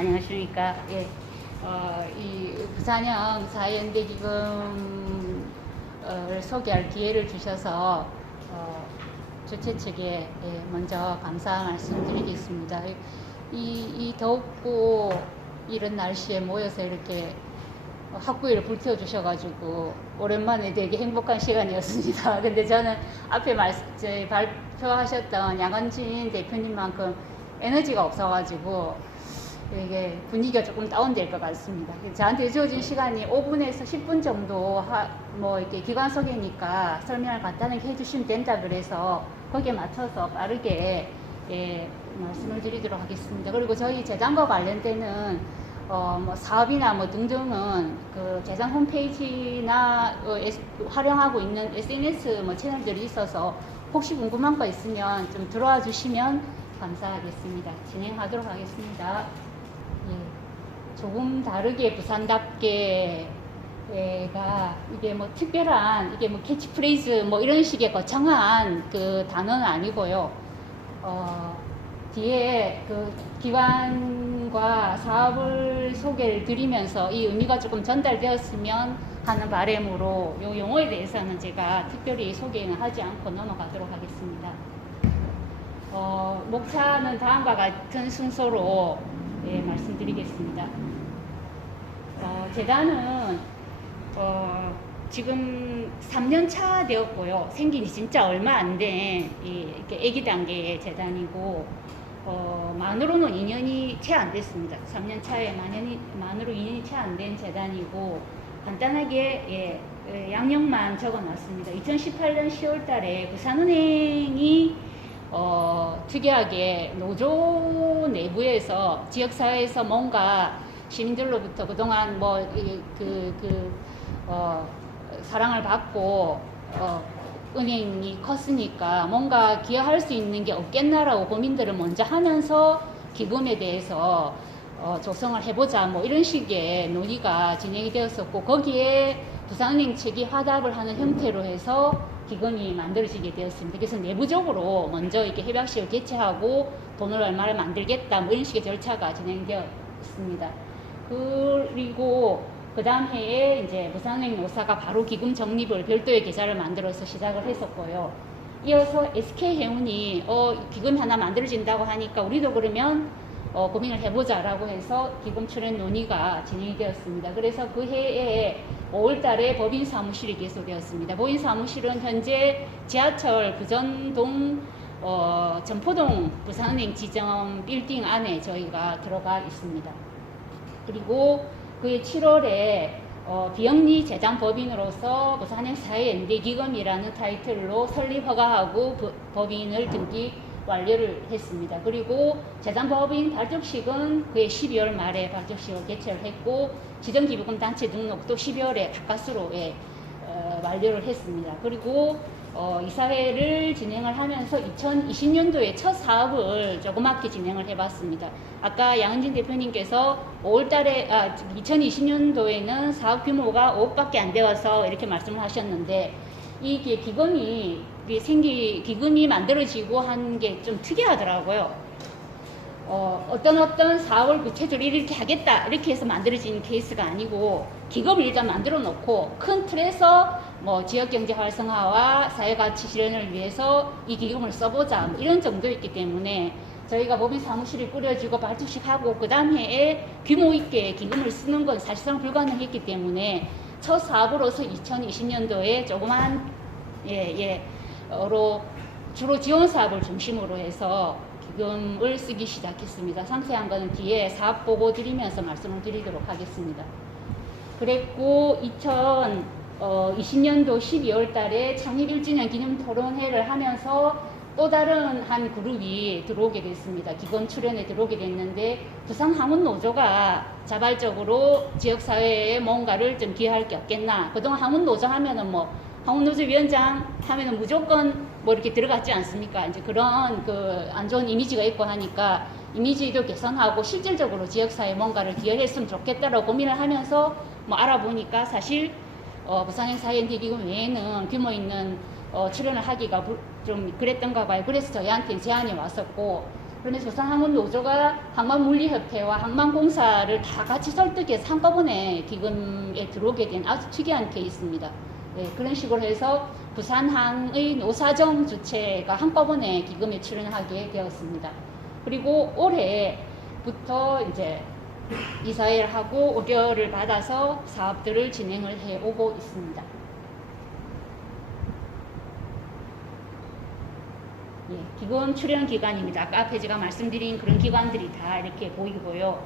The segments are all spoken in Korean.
안녕하십니까. 예. 이 부산형 사회연대기금을 소개할 기회를 주셔서 주최 측에 먼저 감사 말씀드리겠습니다. 이 덥고 이런 날씨에 모여서 이렇게 학구일을 불태워 주셔가지고 오랜만에 되게 행복한 시간이었습니다. 근데 저는 앞에 발표하셨던 양원진 대표님만큼 에너지가 없어가지고 이게 분위기가 조금 다운될 것 같습니다. 저한테 주어진 시간이 5분에서 10분 정도 뭐 이렇게 기관 소개니까 설명을 간단하게 해주시면 된다 그래서 거기에 맞춰서 빠르게 말씀을 드리도록 하겠습니다. 그리고 저희 재단과 관련되는 뭐 사업이나 뭐 등등은 그 재단 홈페이지나 활용하고 있는 SNS 뭐 채널들이 있어서 혹시 궁금한 거 있으면 좀 들어와 주시면 감사하겠습니다. 진행하도록 하겠습니다. 예, 조금 다르게 부산답게가 이게 뭐 특별한 이게 뭐 캐치프레이즈 뭐 이런 식의 거창한 그 단어는 아니고요. 뒤에 그 기관과 사업을 소개를 드리면서 이 의미가 조금 전달되었으면 하는 바람으로 이 용어에 대해서는 제가 특별히 소개는 하지 않고 넘어가도록 하겠습니다. 목차는 다음과 같은 순서로 말씀드리겠습니다. 재단은 지금 3년 차 되었고요. 생긴 지 진짜 얼마 안 된 이렇게 애기 단계의 재단이고 만으로는 2년이 채 안 됐습니다. 3년 차에 만으로 2년이 채 안 된 재단이고 간단하게 양력만 적어놨습니다. 2018년 10월 달에 부산은행이 특이하게 노조 내부에서 지역사회에서 뭔가 시민들로부터 그동안 뭐 사랑을 받고 은행이 컸으니까 뭔가 기여할 수 있는 게 없겠나라고 고민들을 먼저 하면서 기금에 대해서 조성을 해보자 뭐 이런 식의 논의가 진행이 되었었고 거기에 부산은행 측이 화답을 하는 형태로 해서 기금이 만들어지게 되었습니다. 그래서 내부적으로 먼저 이렇게 협약식을 개최하고 돈을 얼마를 만들겠다 뭐 이런 식의 절차가 진행되었습니다. 그리고 그 다음 해에 이제 부산은행 노사가 바로 기금 적립을 별도의 계좌를 만들어서 시작을 했었고요. 이어서 SK해운이 기금 하나 만들어진다고 하니까 우리도 그러면 고민을 해보자라고 해서 기금 출연 논의가 진행이 되었습니다. 그래서 그 해에 5월 달에 법인 사무실이 개소되었습니다. 법인 사무실은 현재 지하철 부전동 전포동 부산은행 지점 빌딩 안에 저희가 들어가 있습니다. 그리고 그해 7월에 비영리 재단 법인으로서 부산은행 사회연대기금이라는 타이틀로 설립 허가하고 법인을 등기 완료를 했습니다. 그리고 재단법인 발족식은 그해 12월 말에 발족식을 개최를 했고 지정기부금 단체 등록도 12월에 가까스로 완료를 했습니다. 그리고 이사회를 진행을 하면서 2020년도에 첫 사업을 조그맣게 진행을 해봤습니다. 아까 양은진 대표님께서 5월달에 2020년도에는 사업 규모가 5억밖에 안 되어서 이렇게 말씀을 하셨는데 이게 기금이 만들어지고 한 게 좀 특이하더라고요. 어떤 사업을 구체적으로 이렇게 하겠다 이렇게 해서 만들어진 케이스가 아니고 기금을 일단 만들어 놓고 큰 틀에서 뭐 지역경제 활성화와 사회가치 실현을 위해서 이 기금을 써보자 뭐 이런 정도였기 때문에 저희가 법인 사무실을 꾸려지고 발주식하고 그 다음 해에 규모 있게 기금을 쓰는 건 사실상 불가능했기 때문에 첫 사업으로서 2020년도에 조그만 주로 지원 사업을 중심으로 해서 기금을 쓰기 시작했습니다. 상세한 거는 뒤에 사업 보고 드리면서 말씀을 드리도록 하겠습니다. 그랬고 2020년도 12월 달에 창립 1주년 기념 토론회를 하면서 또 다른 한 그룹이 들어오게 됐습니다. 기금 출연에 들어오게 됐는데 부산 항운노조가 자발적으로 지역사회에 뭔가를 좀 기여할 게 없겠나. 그동안 항운노조 하면은 뭐 항운노조 위원장 하면은 무조건 뭐 이렇게 들어갔지 않습니까? 이제 그런 안 좋은 이미지가 있고 하니까 이미지도 개선하고 실질적으로 지역사회에 뭔가를 기여했으면 좋겠다라고 고민을 하면서 뭐 알아보니까 사실 부산행 사회연대기금 외에는 규모 있는 출연을 하기가 좀 그랬던가 봐요. 그래서 저희한테 제안이 왔었고 그러면서 부산항공노조가 항만물리협회와 항만공사를 다 같이 설득해서 한꺼번에 기금에 들어오게 된 아주 특이한 케이스입니다. 네, 그런 식으로 해서 부산항의 노사정 주체가 한꺼번에 기금에 출연하게 되었습니다. 그리고 올해부터 이제 이사회를 하고 의결을 받아서 사업들을 진행을 해오고 있습니다. 예, 기금 출연 기관입니다. 아까 앞에 제가 말씀드린 그런 기관들이 다 이렇게 보이고요.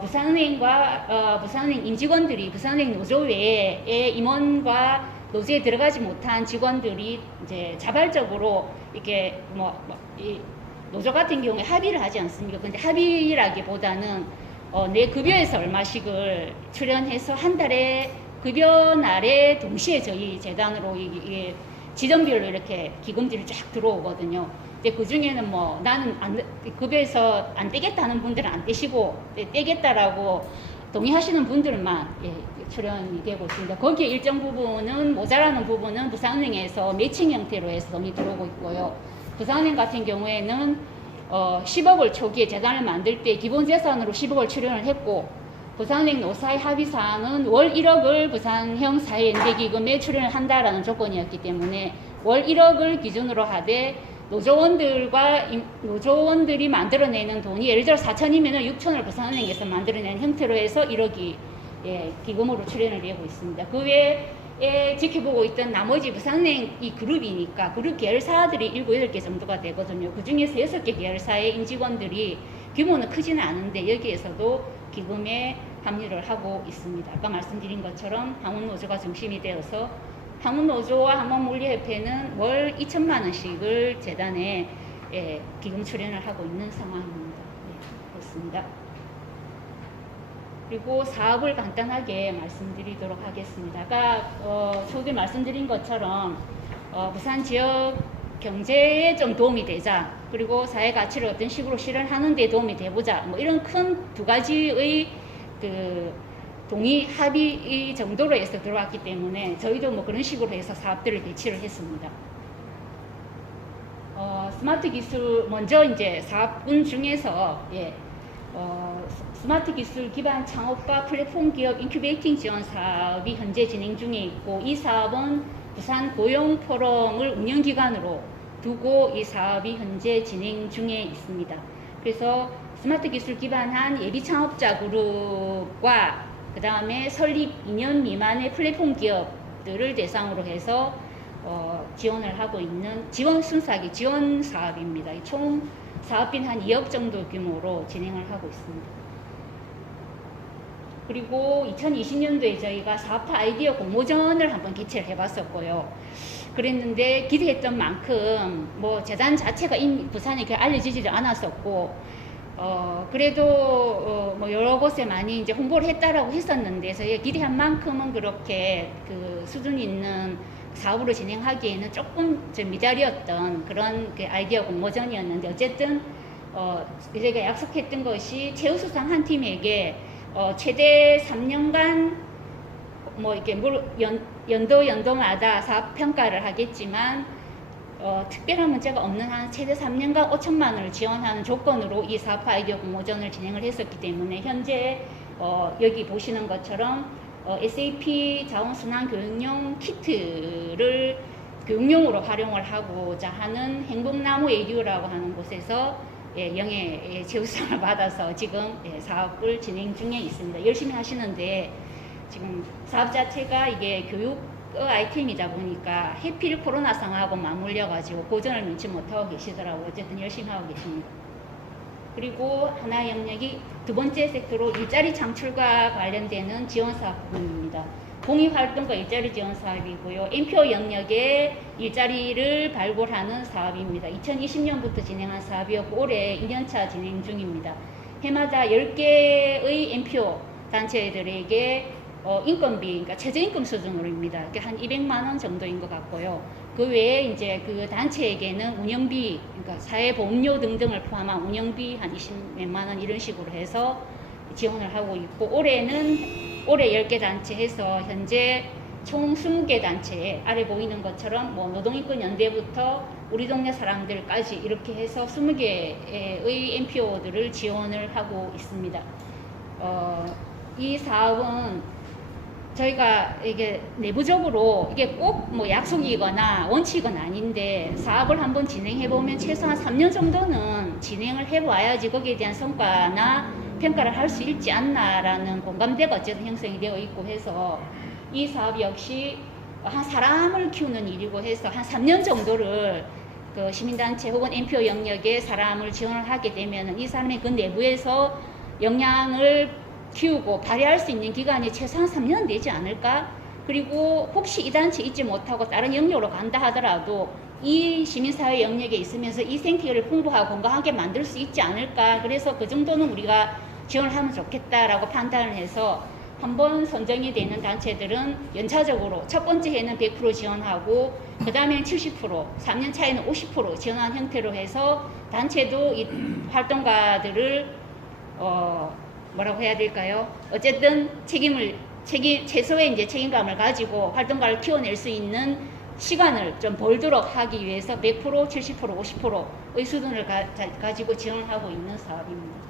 부산은행과 부산은행 임직원들이 부산은행 노조 외에 임원과 노조에 들어가지 못한 직원들이 이제 자발적으로 이렇게 이 노조 같은 경우에 합의를 하지 않습니까? 근데 합의라기보다는 내 급여에서 얼마씩을 출연해서 한 달에 급여 날에 동시에 저희 재단으로 이게 지점별로 이렇게 기금들이 쫙 들어오거든요. 근데 그 중에는 뭐 나는 급여에서 안 떼겠다는 분들은 안 떼시고 떼겠다라고 동의하시는 분들만 출연이 되고 있습니다. 거기에 일정 부분은 모자라는 부분은 부산은행에서 매칭 형태로 해서 돈이 들어오고 있고요. 부산은행 같은 경우에는 10억을 초기에 재단을 만들 때 기본 재산으로 10억을 출연을 했고 부산은행 노사의 합의사항은 월 1억을 부산형 사회연대기금에 출연을 한다라는 조건이었기 때문에 월 1억을 기준으로 하되 노조원들이 만들어내는 돈이 예를 들어 4천이면 6천을 부산은행에서 만들어내는 형태로 해서 1억이 기금으로 출연을 되고 있습니다. 그 외에 지켜보고 있던 나머지 부산은행 이 그룹이니까 그룹 계열사들이 7, 8개 정도가 되거든요. 그 중에서 6개 계열사의 임직원들이 규모는 크지는 않은데 여기에서도 기금에 합류를 하고 있습니다. 아까 말씀드린 것처럼 항운노조가 중심이 되어서 항운노조와 항만물리협회는 월 2천만 원씩을 재단에 기금 출연을 하고 있는 상황입니다. 네, 그렇습니다. 그리고 사업을 간단하게 말씀드리도록 하겠습니다. 아까 초기 말씀드린 것처럼 부산 지역 경제에 좀 도움이 되자, 그리고 사회 가치를 어떤 식으로 실현하는 데 도움이 돼보자, 뭐 이런 큰 두 가지의 동의 합의 정도로 해서 들어왔기 때문에 저희도 뭐 그런 식으로 해서 사업들을 배치를 했습니다. 스마트 기술 먼저 이제 사업군 중에서 스마트 기술 기반 창업과 플랫폼 기업 인큐베이팅 지원 사업이 현재 진행 중에 있고, 이 사업은 부산 고용 포럼을 운영기관으로 두고 이 사업이 현재 진행 중에 있습니다. 그래서 스마트 기술 기반한 예비 창업자 그룹과 그 다음에 설립 2년 미만의 플랫폼 기업들을 대상으로 해서 지원을 하고 있는 순수하게 지원 사업입니다. 총 사업비는 한 2억 정도 규모로 진행을 하고 있습니다. 그리고 2020년도에 저희가 사업화 아이디어 공모전을 한번 개최를 해봤었고요. 그랬는데 기대했던 만큼 뭐 재단 자체가 이미 부산에 알려지지도 않았었고, 그래도 뭐 여러 곳에 많이 이제 홍보를 했다라고 했었는데 저희가 기대한 만큼은 그렇게 그 수준 있는 사업으로 진행하기에는 조금 좀 미달이었던 그런 그 아이디어 공모전이었는데, 어쨌든 저희가 약속했던 것이 최우수상 한 팀에게 최대 3년간 뭐 이렇게 연도마다 사업 평가를 하겠지만 특별한 문제가 없는 한 최대 3년간 5천만 원을 지원하는 조건으로 이 사업 아이디어 공모전을 진행을 했었기 때문에 현재 여기 보시는 것처럼 SAP 자원순환 교육용 키트를 교육용으로 활용을 하고자 하는 행복나무 에듀라고 하는 곳에서 영예 최우수상을 받아서 지금 사업을 진행 중에 있습니다. 열심히 하시는데 지금 사업 자체가 이게 교육 아이템이다 보니까 해필 코로나 상황하고 맞물려 가지고 고전을 면치 못하고 계시더라고요. 어쨌든 열심히 하고 계십니다. 그리고 하나 영역이 두 번째 섹터로 일자리 창출과 관련되는 지원 사업 부분입니다. 공익활동과 일자리 지원 사업이고요. MPO 영역에 일자리를 발굴하는 사업입니다. 2020년부터 진행한 사업이었고 올해 2년차 진행 중입니다. 해마다 10개의 MPO 단체들에게 인건비, 그러니까 최저임금 수준으로입니다. 한 200만 원 정도인 것 같고요. 그 외에 이제 그 단체에게는 운영비, 그러니까 사회보험료 등등을 포함한 운영비 한 20몇만 원 이런 식으로 해서 지원을 하고 있고, 올해 10개 단체 해서 현재 총 20개 단체, 아래 보이는 것처럼 뭐 노동인권연대부터 우리 동네 사람들까지 이렇게 해서 20개의 NPO들을 지원을 하고 있습니다. 이 사업은 저희가 이게 내부적으로 이게 꼭 뭐 약속이거나 원칙은 아닌데, 사업을 한번 진행해 보면 최소한 3년 정도는 진행을 해봐야지 거기에 대한 성과나 평가를 할 수 있지 않나라는 공감대가 어쨌든 형성이 되어 있고 해서, 이 사업 역시 한 사람을 키우는 일이고 해서 한 3년 정도를 그 시민단체 혹은 NPO 영역에 사람을 지원을 하게 되면 이 사람이 그 내부에서 역량을 키우고 발휘할 수 있는 기간이 최소한 3년 되지 않을까? 그리고 혹시 이 단체 있지 못하고 다른 영역으로 간다 하더라도 이 시민사회 영역에 있으면서 이 생태계를 풍부하고 건강하게 만들 수 있지 않을까? 그래서 그 정도는 우리가 지원을 하면 좋겠다라고 판단을 해서 한번 선정이 되는 단체들은 연차적으로 첫 번째 해는 100% 지원하고 그 다음에는 70%, 3년 차에는 50% 지원한 형태로 해서 단체도 이 활동가들을 뭐라고 해야 될까요? 어쨌든 최소의 이제 책임감을 가지고 활동가를 키워낼 수 있는 시간을 좀 벌도록 하기 위해서 100%, 70%, 50%의 수준을 가지고 지원을 하고 있는 사업입니다.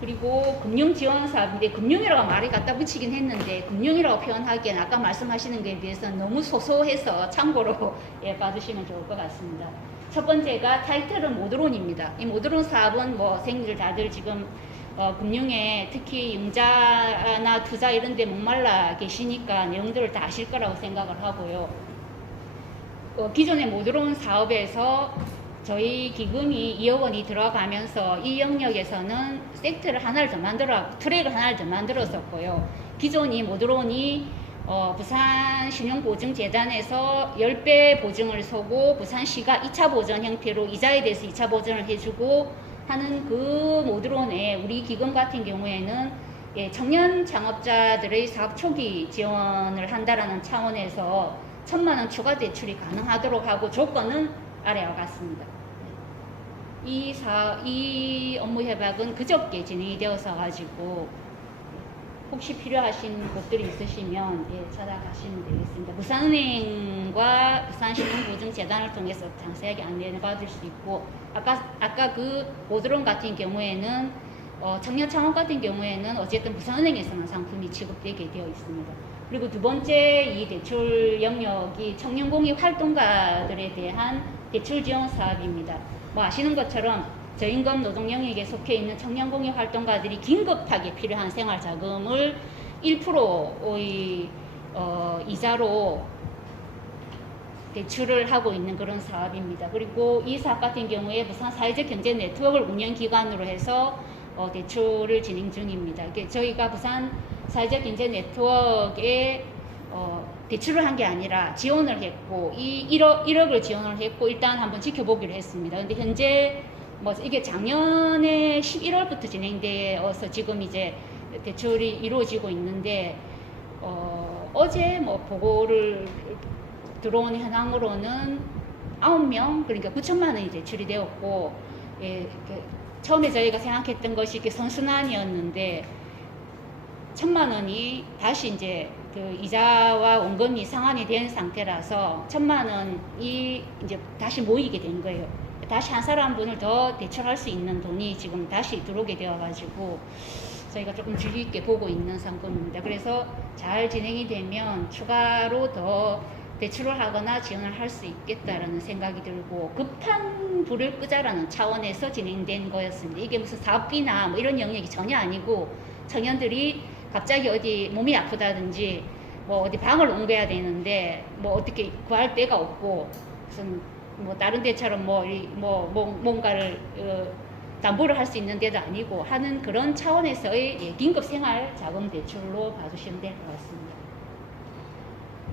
그리고 금융 지원 사업인데, 금융이라고 말이 갖다 붙이긴 했는데 금융이라고 표현하기엔 아까 말씀하시는 것에 비해서 너무 소소해서 참고로 봐주시면 좋을 것 같습니다. 첫 번째가 타이틀은 모드론입니다. 이 모드론 사업은 뭐 생들 다들 지금 금융에 특히 융자나 투자 이런 데 목말라 계시니까 내용들을 다 아실 거라고 생각을 하고요. 기존의 모드론 사업에서 저희 기금이 2억 원이 들어가면서 이 영역에서는 섹트를 하나를 더 트랙을 하나를 더 만들었었고요. 기존이 모드론이 부산 신용보증재단에서 10배 보증을 서고 부산시가 2차 보전 형태로 이자에 대해서 2차 보전을 해주고 하는 그 모드론에 우리 기금 같은 경우에는 청년 창업자들의 사업 초기 지원을 한다라는 차원에서 1,000만 원 추가 대출이 가능하도록 하고 조건은 아래와 같습니다. 이 업무 협약은 그저께 진행이 되어서 가지고 혹시 필요하신 것들이 있으시면 찾아가시면 되겠습니다. 부산은행과 부산신용보증재단을 통해서 상세하게 안내를 받을 수 있고, 아까 그 모드론 같은 경우에는 청년 창업 같은 경우에는 어쨌든 부산은행에서만 상품이 취급되게 되어 있습니다. 그리고 두 번째 이 대출 영역이 청년공익 활동가들에 대한 대출 지원 사업입니다. 뭐 아시는 것처럼 저임금 노동 영역에 속해 있는 청년공익 활동가들이 긴급하게 필요한 생활자금을 1%의 이자로 대출을 하고 있는 그런 사업입니다. 그리고 이 사업 같은 경우에 부산 사회적 경제 네트워크를 운영기관으로 해서 대출을 진행 중입니다. 저희가 부산 사회적 경제 네트워크에 대출을 한 게 아니라 지원을 했고, 이 1억을 지원을 했고 일단 한번 지켜보기로 했습니다. 근데 현재 뭐 이게 작년에 11월부터 진행되어서 지금 이제 대출이 이루어지고 있는데, 어제 뭐 보고를 들어온 현황으로는 9명, 그러니까 9천만 원이 대출이 되었고, 처음에 저희가 생각했던 것이 이렇게 선순환이었는데 1,000만 원이 다시 이제 그 이자와 원금이 상환이 된 상태라서 1,000만 원이 이제 다시 모이게 된 거예요. 다시 한 사람 분을 더 대출할 수 있는 돈이 지금 다시 들어오게 되어가지고 저희가 조금 주의 있게 보고 있는 상품입니다. 그래서 잘 진행이 되면 추가로 더 대출을 하거나 지원을 할 수 있겠다라는 생각이 들고, 급한 불을 끄자라는 차원에서 진행된 거였습니다. 이게 무슨 사업비나 뭐 이런 영역이 전혀 아니고, 청년들이 갑자기 어디 몸이 아프다든지 뭐 어디 방을 옮겨야 되는데 뭐 어떻게 구할 데가 없고, 무슨 뭐 다른 데처럼 뭔가를 담보를 할 수 있는 데도 아니고 하는 그런 차원에서의 긴급 생활 자금 대출로 봐주시면 될 것 같습니다.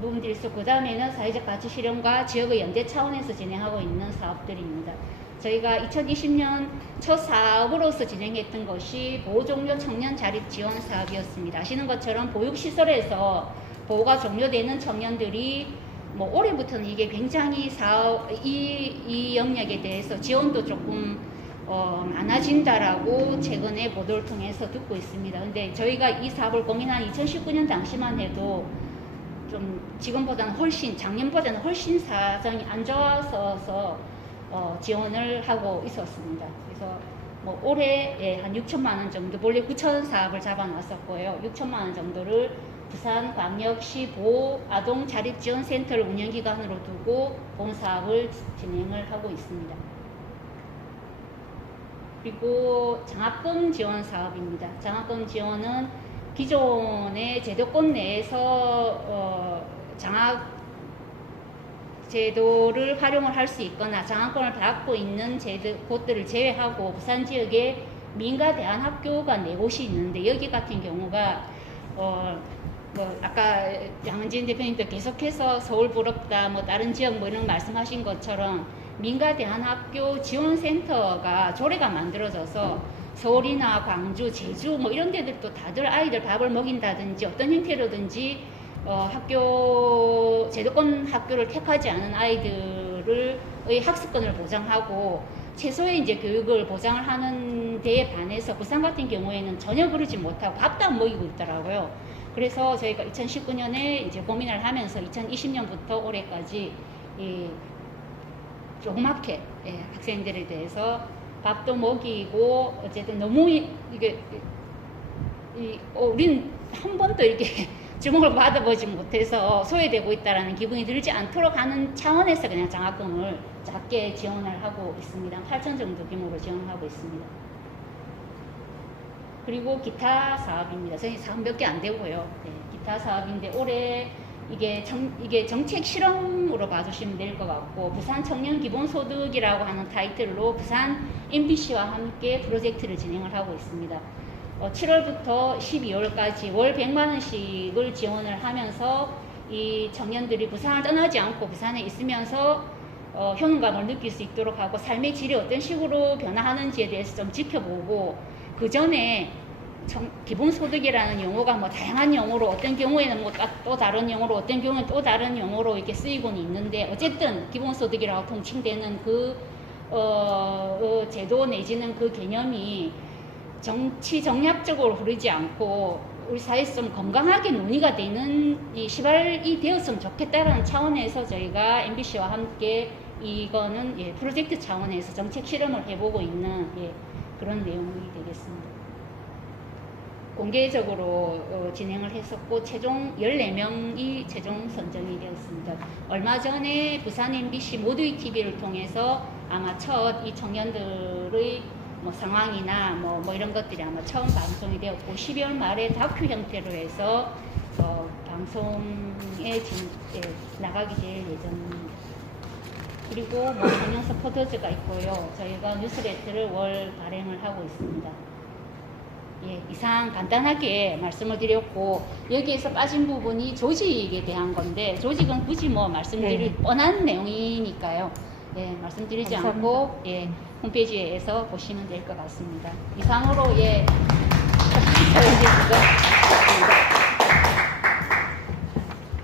부분들이 있어. 그 다음에는 사회적 가치 실현과 지역의 연대 차원에서 진행하고 있는 사업들입니다. 저희가 2020년 첫 사업으로서 진행했던 것이 보호종료 청년 자립 지원 사업이었습니다. 아시는 것처럼 보육시설에서 보호가 종료되는 청년들이 뭐 올해부터는 이게 굉장히 이 영역에 대해서 지원도 조금 많아진다라고 최근에 보도를 통해서 듣고 있습니다. 근데 저희가 이 사업을 고민한 2019년 당시만 해도 좀 지금보다는 훨씬, 작년보다는 훨씬 사정이 안 좋아서 지원을 하고 있었습니다. 그래서 뭐 올해 한 6천만 원 정도, 원래 9천 사업을 잡아놨었고요. 6천만 원 정도를 부산광역시 보아동자립지원센터를 운영기관으로 두고 본사업을 진행을 하고 있습니다. 그리고 장학금 지원 사업입니다. 장학금 지원은 기존의 제도권 내에서 장학 제도를 활용을 할 수 있거나 장학금을 받고 있는 곳들을 제외하고 부산 지역에 민가 대안학교가 4곳이 있는데 여기 같은 경우가 뭐 아까 양은진 대표님도 계속해서 서울 부럽다 뭐 다른 지역 뭐 이런 말씀하신 것처럼 민가 대안학교 지원센터가 조례가 만들어져서 서울이나 광주, 제주 뭐 이런 데들도 다들 아이들 밥을 먹인다든지 어떤 형태로든지 학교 제도권 학교를 택하지 않은 아이들의 학습권을 보장하고 최소의 이제 교육을 보장을 하는 데에 반해서 부산 같은 경우에는 전혀 그러지 못하고 밥도 안 먹이고 있더라고요. 그래서 저희가 2019년에 이제 고민을 하면서 2020년부터 올해까지 이 조그맣게 학생들에 대해서 밥도 먹이고 어쨌든 너무 이게 우린 한 번도 이렇게 주목을 받아보지 못해서 소외되고 있다라는 기분이 들지 않도록 하는 차원에서 그냥 장학금을 작게 지원을 하고 있습니다. 8천 정도 규모로 지원을 하고 있습니다. 그리고 기타 사업입니다. 저희 사업 몇 개 안 되고요. 기타 사업인데 올해 이게 정책 실험으로 봐주시면 될 것 같고 부산 청년 기본소득이라고 하는 타이틀로 부산 MBC와 함께 프로젝트를 진행을 하고 있습니다. 7월부터 12월까지 월 100만 원씩을 지원을 하면서 이 청년들이 부산을 떠나지 않고 부산에 있으면서 효능감을 느낄 수 있도록 하고 삶의 질이 어떤 식으로 변화하는지에 대해서 좀 지켜보고 그 전에 기본소득이라는 용어가 뭐 다양한 용어로 어떤 경우에는 뭐 또 다른 용어로 어떤 경우에는 또 다른 용어로 이렇게 쓰이고는 있는데 어쨌든 기본소득이라고 통칭되는 그 제도 내지는 그 개념이 정치 정략적으로 흐르지 않고 우리 사회에서 좀 건강하게 논의가 되는 이 시발이 되었으면 좋겠다라는 차원에서 저희가 MBC와 함께 이거는 프로젝트 차원에서 정책 실험을 해보고 있는 그런 내용이 되겠습니다. 공개적으로 진행을 했었고 최종 14명이 최종 선정이 되었습니다. 얼마 전에 부산 MBC 모두의 TV를 통해서 아마 첫 이 청년들의 뭐 상황이나 뭐 이런 것들이 아마 처음 방송이 되었고 12월 말에 다큐 형태로 해서 방송에 나가게 될 예정입니다. 그리고 뭐 동영상 포토즈가 있고요. 저희가 뉴스레터를 월 발행을 하고 있습니다. 이상 간단하게 말씀을 드렸고 여기에서 빠진 부분이 조직에 대한 건데 조직은 굳이 뭐 말씀드릴 뻔한 내용이니까요. 말씀드리지 감사합니다. 않고 홈페이지에서 보시면 될 것 같습니다. 이상으로 저희 지금